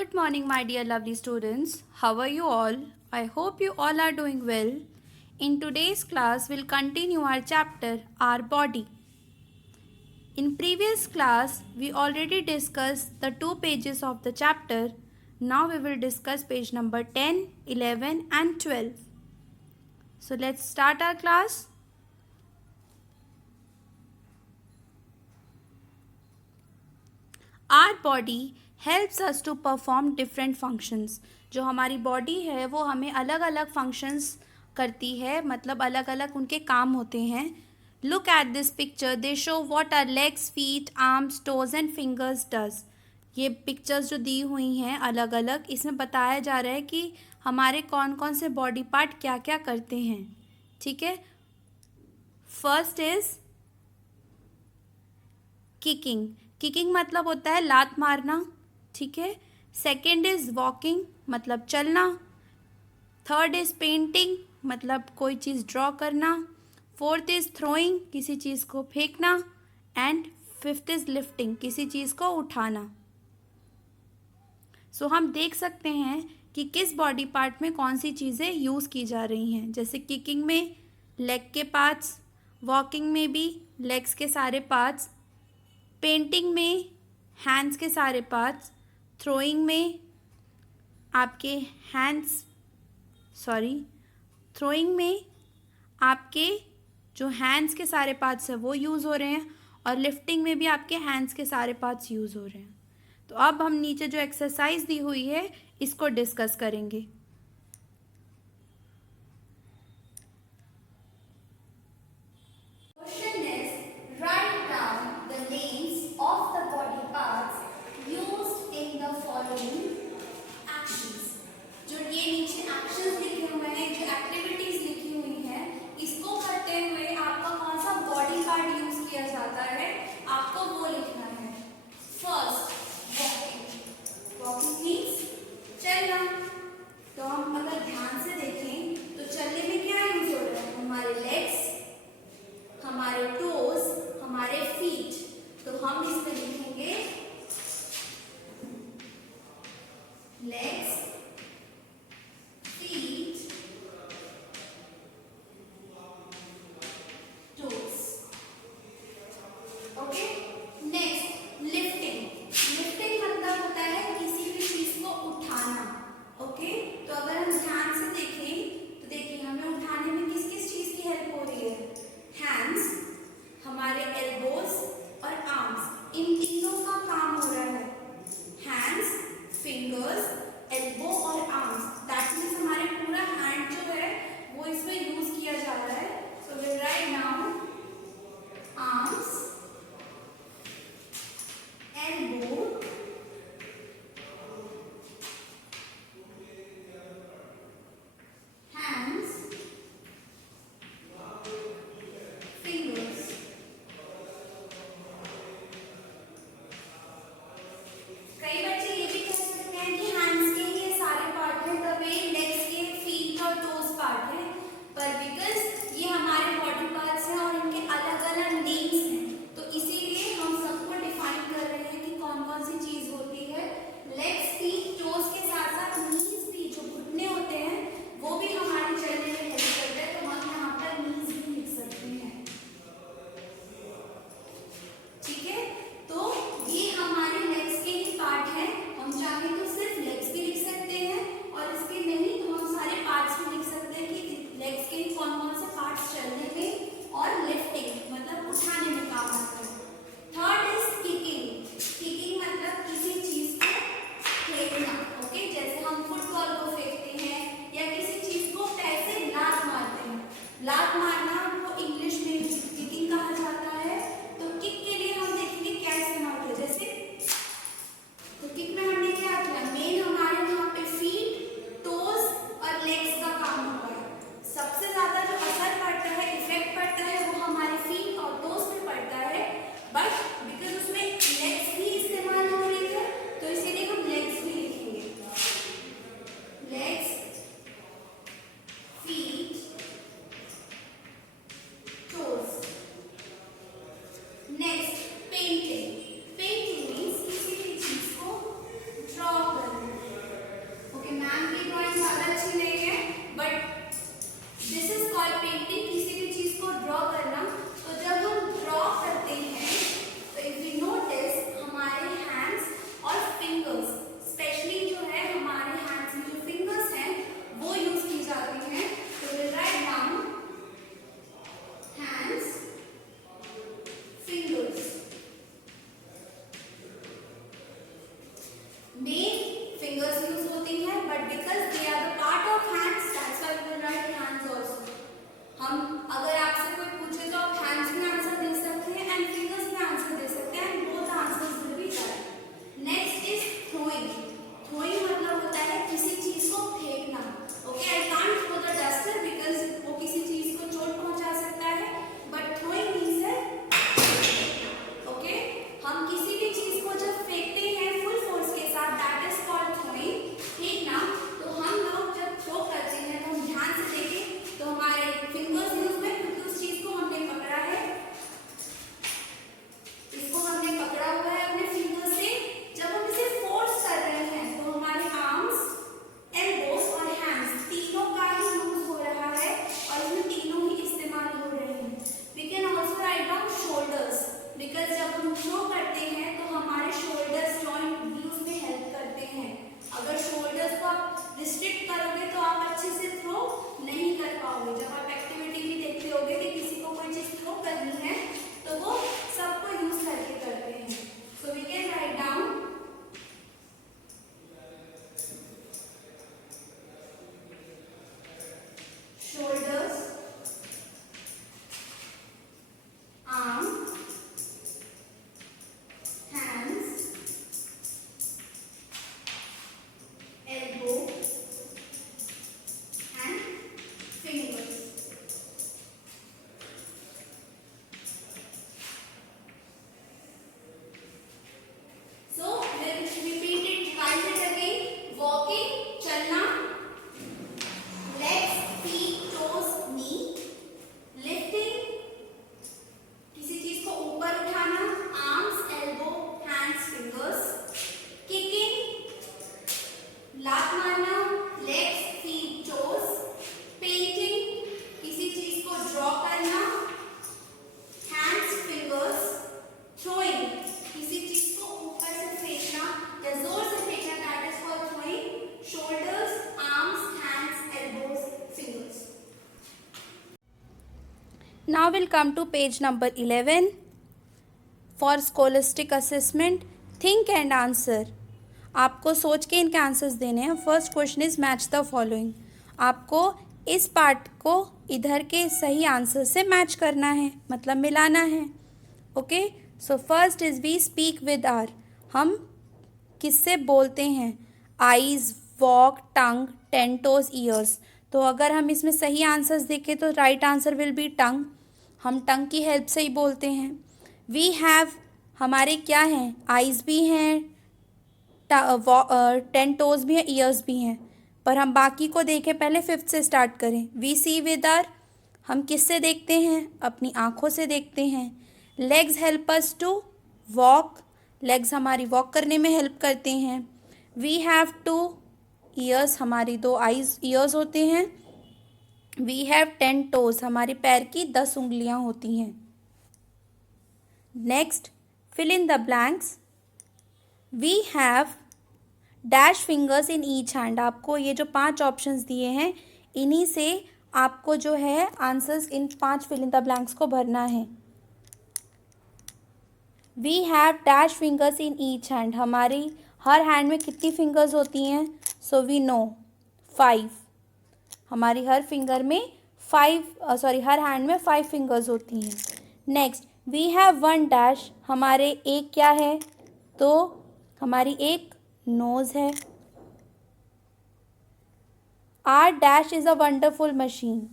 Good morning, my dear lovely students. How are you all? I hope you all are doing well. In today's class, we'll continue our chapter, Our Body. In previous class, we already discussed the 2 pages of the chapter. Now we will discuss page number 10, 11 and 12. So let's start our class. Our body helps us to perform different functions. जो हमारी body है वो हमें अलग अलग functions करती है, मतलब अलग अलग उनके काम होते हैं. Look at this picture, they show what are legs, feet, arms, toes and fingers does. ये पिक्चर्स जो दी हुई हैं अलग अलग, इसमें बताया जा रहा है कि हमारे कौन कौन से बॉडी पार्ट क्या क्या करते हैं. ठीक है. First is kicking. किकिंग मतलब होता है लात मारना. ठीक है. सेकेंड इज वॉकिंग, मतलब चलना. थर्ड इज पेंटिंग, मतलब कोई चीज़ ड्रॉ करना. फोर्थ इज थ्रोइंग, किसी चीज़ को फेंकना. एंड फिफ्थ इज लिफ्टिंग, किसी चीज़ को उठाना. सो हम देख सकते हैं कि किस बॉडी पार्ट में कौन सी चीज़ें यूज़ की जा रही हैं. जैसे किकिंग में लेग के पार्ट्स, वॉकिंग में भी लेग्स के सारे पार्ट्स, पेंटिंग में हैंड्स के सारे पार्ट्स, थ्रोइंग में आपके थ्रोइंग में आपके जो हैंड्स के सारे पार्ट्स हैं वो यूज़ हो रहे हैं, और लिफ्टिंग में भी आपके हैंड्स के सारे पार्ट्स यूज़ हो रहे हैं. तो अब हम नीचे जो एक्सरसाइज दी हुई है इसको डिस्कस करेंगे. तो हम अगर ध्यान से देखें तो चलने में क्या यूज हो रहा है, हमारे लेग्स, हमारे टोज, हमारे फीट. तो हम इसमें लिखेंगे legs, feet, toes. Okay. Next lifting. Lifting मतलब होता है किसी भी चीज को उठाना. ओके. तो अगर हम ध्यान से देखें तो देखिए हमें उठाने में किस किस चीज की हेल्प हो रही है. हैंड्स, हमारे एल्बोज और आर्म्स, इन तीनों का काम हो रहा है. हैंड्स, फिंगर्स, एल्बो और आर्म्स, दैट मीन्स हमारे पूरा हैंड जो है वो इसमें यूज किया जा रहा है. So we write now arms, elbow, hands, fingers. कई बच्चे ये भी कह सकते हैं कि हैंड्स के ये सारे पार्ट हैं, तभी लेग्स के फीट और टोज पार्ट है. पर बिकॉज ये हमारे बॉडी पार्ट्स हैं और इनके अलग अलग नेम्स हैं, मेन फिंगर्स यूज होती हैं, but because they are the part of hands that's why we will write hands also. हम अगर आपसे कोई पूछे तो आप हैंड्स में आंसर दे सकते हैं एंड फिंगर्स में आंसर दे सकते हैं and both answers will be right. Next is throwing. Throwing मतलब होता है किसी चीज को फेंकना। Okay, I can't throw the duster because वो किसी चीज को चोट पहुंचा सकता है, बट थ्रोइंग मीन्स है ओके हम किसी भी चीज को जब फेंकते हैं फुल फोर्स के साथ, दैट इज कॉल्ड थ्रोइंग। फेंकना। तो हम लोग जब थ्रो करते हैं तो हम ध्यान से देखें तो हमारे फिंगर्स यूज में, क्योंकि उस चीज को हमने पकड़ा है, इसको हमने पकड़ा हुआ है अपने फिंगर से। जब हम इसे फोर्स कर रहे हैं तो हमारे आर्म्स, एल्बोस और हैंड्स तीनों का ही यूज हो रहा है और इसमें तीनों ही इस्तेमाल हो रहे हैं। We can also write down shoulders, because जब हम थ्रो करते हैं तो हमारे शोल्डर्स जॉइंट भी उसमें हेल्प करते हैं। अगर शोल्डर्स को आप रिस्ट्रिक्ट करोगे तो आप अच्छे से थ्रो नहीं कर पाओगे। जब आप एक्टिविटी भी देखते होगे कि किसी को कोई चीज थ्रो करनी है तो वो सबको यूज करके करते हैं। So we can write down shoulders, arm, hands, elbow and fingers. So we'll repeat it, twice it again. Walking, chalna, legs, feet, toes, knee, lifting, किसी चीज को ऊपर उठाना, arms, elbow, hands, fingers, kicking, लात मारना, legs, feet, toes, painting, किसी चीज को draw करना, hands, fingers, throwing, किसी चीज को ऊपर से फेंकना या जोर से फेंकना, that is called throwing, shoulders, arms, hands, elbows, fingers. Now we'll come to page number 11 for scholastic assessment. Think and answer. आपको सोच के इनके आंसर्स देने हैं। First question is match the following. आपको इस पार्ट को इधर के सही आंसर से मैच करना है, मतलब मिलाना है। Okay, so first is we speak with our. हम किससे बोलते हैं? Eyes, walk, tongue, 10 toes, ears. तो अगर हम इसमें सही आंसर्स देखें तो right answer will be tongue. हम टंग की हेल्प से ही बोलते हैं। वी हैव, हमारे क्या हैं? आईज भी हैं, 10 टोज भी हैं, ईयर्स भी हैं। पर हम बाकी को देखें, पहले फिफ्थ से स्टार्ट करें। वी सी विद आर, हम किससे देखते हैं? अपनी आँखों से देखते हैं। Legs help us to walk, legs हमारी वॉक करने में हेल्प करते हैं। वी हैव 2 ईयर्स, हमारी 2 आईज ईयर्स होते हैं। वी हैव 10 टोज, हमारे पैर की 10 उंगलियां होती हैं। Next, fill in the blanks. We have dash fingers in each hand. आपको ये जो 5 ऑप्शंस दिए हैं, इन्हीं से आपको जो है answers in 5 fill in the blanks को भरना है। We have dash fingers in each hand, हमारी हर हैंड में कितनी फिंगर्स होती हैं? So we know 5। हमारी हर फिंगर में हर हैंड में 5 फिंगर्स होती हैं। नेक्स्ट, वी हैव 1 डैश, हमारे एक क्या है? तो हमारी एक नोज है। Our dash is a wonderful machine,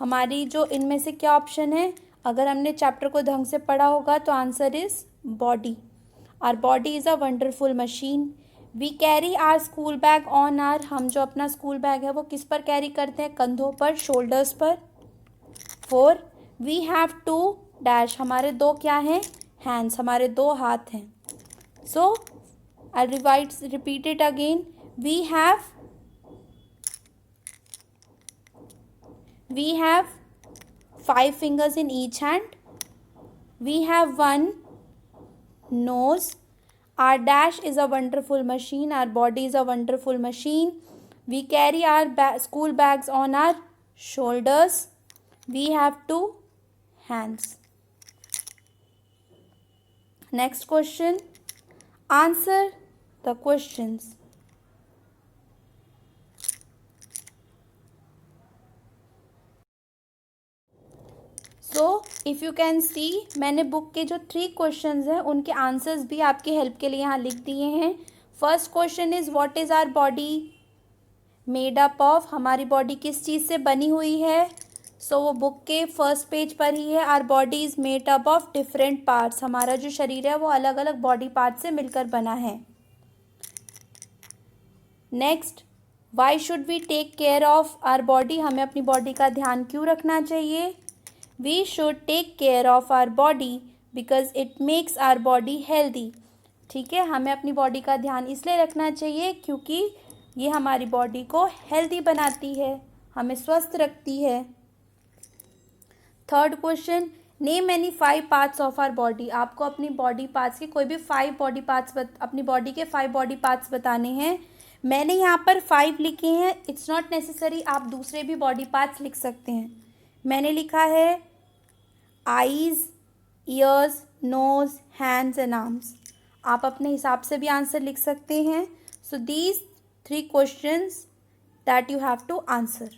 हमारी जो इनमें से क्या ऑप्शन है? अगर हमने चैप्टर को ढंग से पढ़ा होगा तो answer is body. Our body is a wonderful machine. We carry our school bag on our, हम जो अपना स्कूल बैग है वो किस पर कैरी करते हैं? कंधों पर, शोल्डर्स पर। 4, वी हैव 2 डैश, हमारे 2 क्या हैं? हैंड्स, हमारे 2 हाथ हैं। So I repeat it again. We have 5 fingers in each hand. We have 1 nose. Our dash is a wonderful machine. Our body is a wonderful machine. We carry our school bags on our shoulders. We have 2 hands. Next question. Answer the questions. So if you can see, मैंने book के जो 3 questions हैं उनके answers भी आपके help के लिए यहाँ लिख दिए हैं. First question is what is our body made up of. हमारी बॉडी किस चीज़ से बनी हुई है. सो वो बुक के फर्स्ट पेज पर ही है. Our body is made up of different parts. हमारा जो शरीर है वो अलग अलग बॉडी पार्ट से मिलकर बना है. Next, why should we take care of our body. हमें अपनी बॉडी का ध्यान क्यों रखना चाहिए. We should take care of our body because it makes our body healthy. ठीक है, हमें अपनी बॉडी का ध्यान इसलिए रखना चाहिए क्योंकि ये हमारी बॉडी को हेल्दी बनाती है, हमें स्वस्थ रखती है. Third question, name any 5 parts of our body. आपको अपनी बॉडी पार्ट्स के कोई भी 5 बॉडी पार्ट्स अपनी बॉडी के 5 बॉडी पार्ट्स बताने हैं. मैंने यहाँ पर 5 लिखे हैं. इट्स नॉट नेसेसरी, आप दूसरे भी बॉडी पार्ट्स लिख सकते हैं. मैंने लिखा है eyes, ears, nose, hands and arms. आप अपने हिसाब से भी आंसर लिख सकते हैं. So these 3 questions that you have to answer.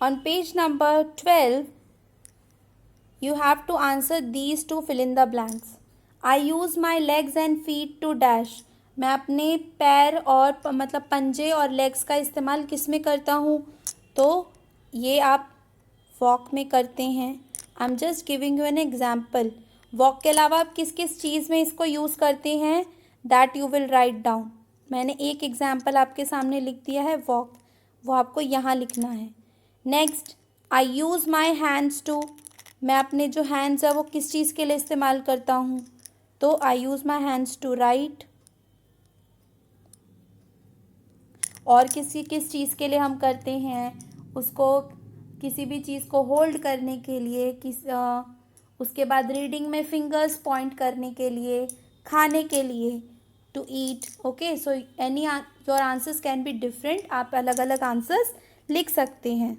On page number 12, you have to answer these 2 fill in the blanks. I use my legs and feet to dash. मैं अपने पैर और मतलब पंजे और लेग्स का इस्तेमाल किस में करता हूँ. तो ये आप वॉक में करते हैं. I am just giving you an example. Walk के अलावा आप किस किस चीज़ में इसको यूज़ करते हैं that you will write down. मैंने एक एग्जाम्पल आपके सामने लिख दिया है वॉक, वो आपको यहाँ लिखना है. Next, I use my hands to. मैं अपने जो हैंड्स है वो किस चीज़ के लिए इस्तेमाल करता हूँ. तो I use my hands to write. और किस चीज़ के लिए हम करते हैं, उसको किसी भी चीज़ को होल्ड करने के लिए, उसके बाद रीडिंग में फिंगर्स पॉइंट करने के लिए, खाने के लिए, to eat. Okay, so any your answers can be different. आप अलग अलग आंसर्स लिख सकते हैं.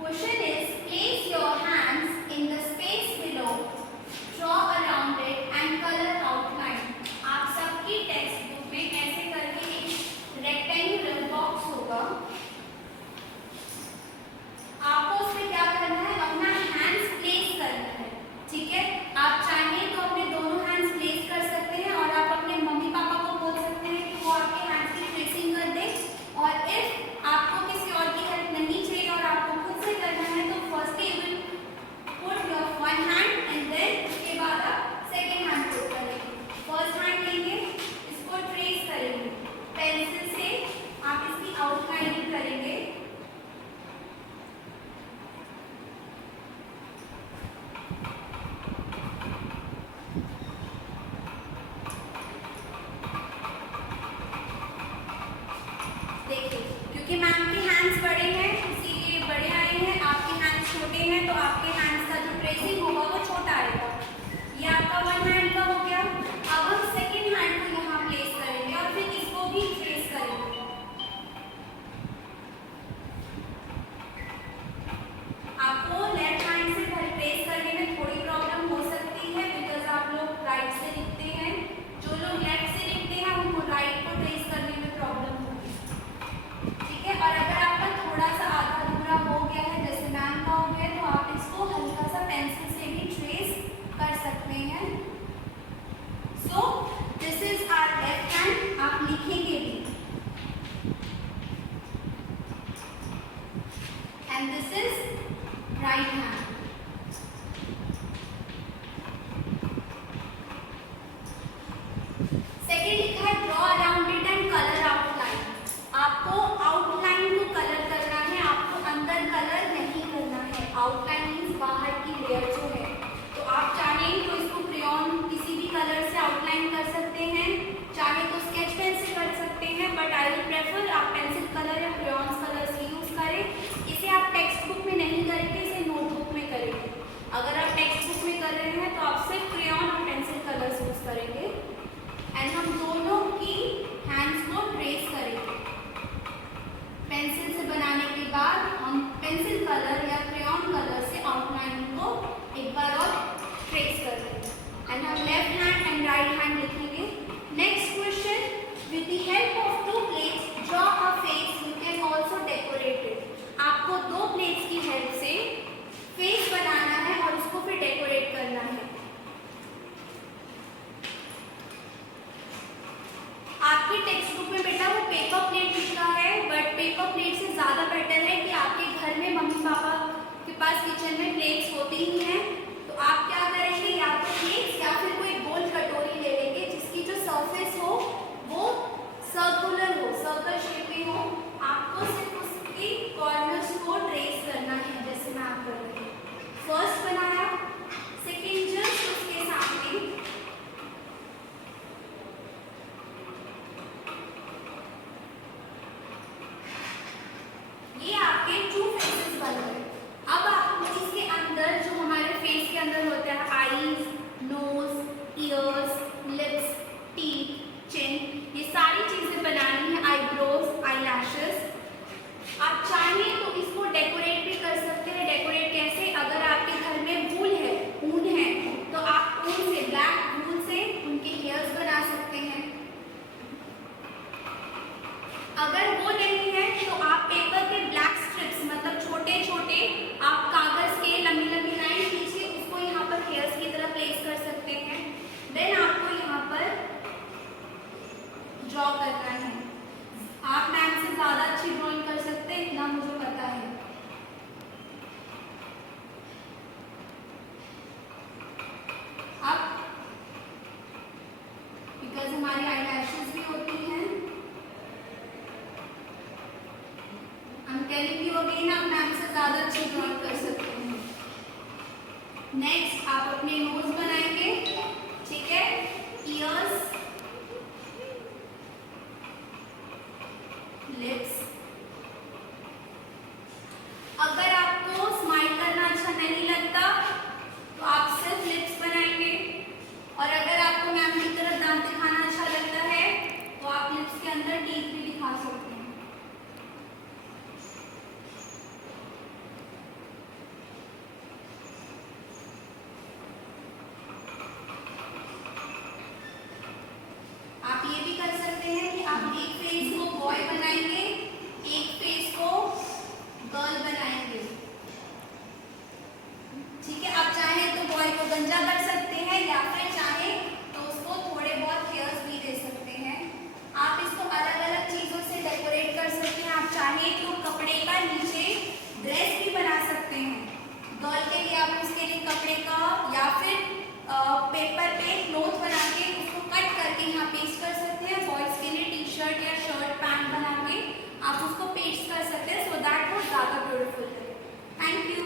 Question is, place your hands in the space below, draw around it and color outline. आप सबकी टेक्स्ट बुक में ऐसे करके एक रेक्टेंगुलर बॉक्स होगा. आपको उसमें क्या करना है, अपना हैंड्स प्लेस करना है. ठीक है, आप चाहें तो अपने दोनों हैंड्स प्लेस कर सकते हैं और आप अपने मम्मी पापा को बोल सकते हैं कि वो आपके हैंड्स की प्लेसिंग कर दे. और इफ आपको किसी और की हेल्प नहीं चाहिए और आपको खुद से करना है तो firstly you will put your one hand and then उसके बाद आप सेकेंड हैंड पुट करेंगे. फर्स्ट हैंड लेंगे, इसको ट्रेस करेंगे पेंसिल से. आप इसकी आउटलाइनिंग करेंगे. देखिए, क्योंकि मैम के हैंड्स बड़े हैं इसीलिए बड़े आए हैं, आपके हैंड्स छोटे हैं तो आपके हैंड्स का जो ट्रेसिंग होगा वो छोटा आएगा. ये आपका वन हैंड का हो गया. अब हम सेकेंड हैंड को यहाँ प्लेस करेंगे और फिर इसको भी ट्रेस करेंगे. आपको लेफ्ट हैंड से ट्रेस करने में थोड़ी प्रॉब्लम हो सकती है बिकॉज आप लोग राइट से लिखते हैं. जो लोग लेफ्ट से लिखते हैं उनको राइट को ट्रेस करने में प्रॉब्लम होगी. ठीक है, और अगर आपका थोड़ा सा आधा अधूरा हो गया है जैसे मैम का हो गया तो आप इसको हल्का सा पेंसिल से भी ट्रेस कर सकते हैं. So this is our left hand. आप लिखेंगे भी and this is right hand. Second लिखा है draw around it and colour outline. आपको आउटलाइन को कलर करना है, आपको अंदर कलर नहीं करना है. आउटलाइन मीन्स बाहर की लेयर जो है. तो आप चाहें तो इसको क्रेयॉन किसी भी कलर से आउटलाइन कर सकते हैं, चाहे तो स्केच पेन से कर सकते हैं, बट आई विल प्रेफर आप पेंसिल कलर या क्रेयॉन्स कलर से यूज़ करें. इसे आप टेक्स्ट बुक में नहीं करेंगे, इसे नोटबुक में करेंगे. अगर आप टेक्स्ट बुक में कर रहे हैं तो आप सिर्फ क्रेयॉन और पेंसिल कलर्स यूज़ करेंगे. एंड हम दोनों की हैंड्स को ट्रेस करेंगे. पेंसिल से बनाने के बाद हम पेंसिल कलर या क्रेयॉन फ्लेक्स होती ही हैं, तो आप क्या करेंगे, या तो फ्लेक्स या फिर कोई गोल कटोरी ले लेंगे जिसकी जो सरफेस हो वो सर्कुलर हो, सर्कल शेप में हो। आपको सिर्फ उसकी कॉर्नर्स को ट्रेस करना है, जैसे मैं आप कर रही हूँ। फर्स्ट बनाया, सेकेंड जस्ट उसके सामने ये आपके टू फेसेस बन गए। अब आपको इसके अंदर जो हमारे फेस के अंदर होता है, eyes, nose, ears, lips, teeth, chin, ये सारी चीजें बनानी है, आईब्रोज, आईलैशेस। आप चाहें तो इसको डेकोरेट भी कर सकते हैं। डेकोरेट कैसे, अगर आपके घर में वूल है, ऊन है, तो आप ऊन से, ब्लैक वूल से उनके हेयर्स बना सकते हैं। अगर वो नहीं है तो आप पेपर के ब्लैक स्ट्रिप्स, मतलब छोटे छोटे आप कागज के लंबी लंबी लाइन खींचिए, उसको यहाँ पर हेयर्स की तरह प्लेस कर सकते हैं। देन आपको यहाँ पर ड्रॉ करना है। आप मैम से ज्यादा अच्छी ड्राइंग कर सकते हैं, इतना मुझे पता है। अब बिकॉज हमारी आईलैशेस भी होती हैं, टेलिंग यू अगेन, आप मैम से ज्यादा अच्छी ड्राइंग कर सकते हैं। नेक्स्ट आप अपने नोज बनाएंगे, ठीक है, ईयर्स, लिप्स। अगर आपको स्माइल करना अच्छा नहीं लगता तो आप सिर्फ लिप्स बनाएंगे, और अगर आपको मैम की तरफ दांत दिखाना अच्छा लगता है तो आप लिप्स के अंदर टीथ भी दिखा सकते हैं। आप ये भी कर सकते हैं कि आप एक फेस को बॉय बनाएंगे, एक फेस को गर्ल बनाएंगे, ठीक है। आप चाहें तो बॉय को गंजा कर सकते हैं, या फिर चाहें तो उसको थोड़े बहुत हेयर्स भी दे सकते हैं। आप इसको अलग अलग चीजों से डेकोरेट कर सकते हैं। आप चाहें तो कपड़े का नीचे ड्रेस भी बना सकते हैं। गर्ल के लिए आप उसके लिए कपड़े का या फिर पेपर पे क्लॉथ बना के उसको कट करके यहाँ पेस्ट कर सकते हैं। बॉयज के लिए टी शर्ट या शर्ट पैंट बना के आप उसको पेस्ट कर सकते हैं, सो दैट वो ज़्यादा ब्यूटीफुल है। Thank you.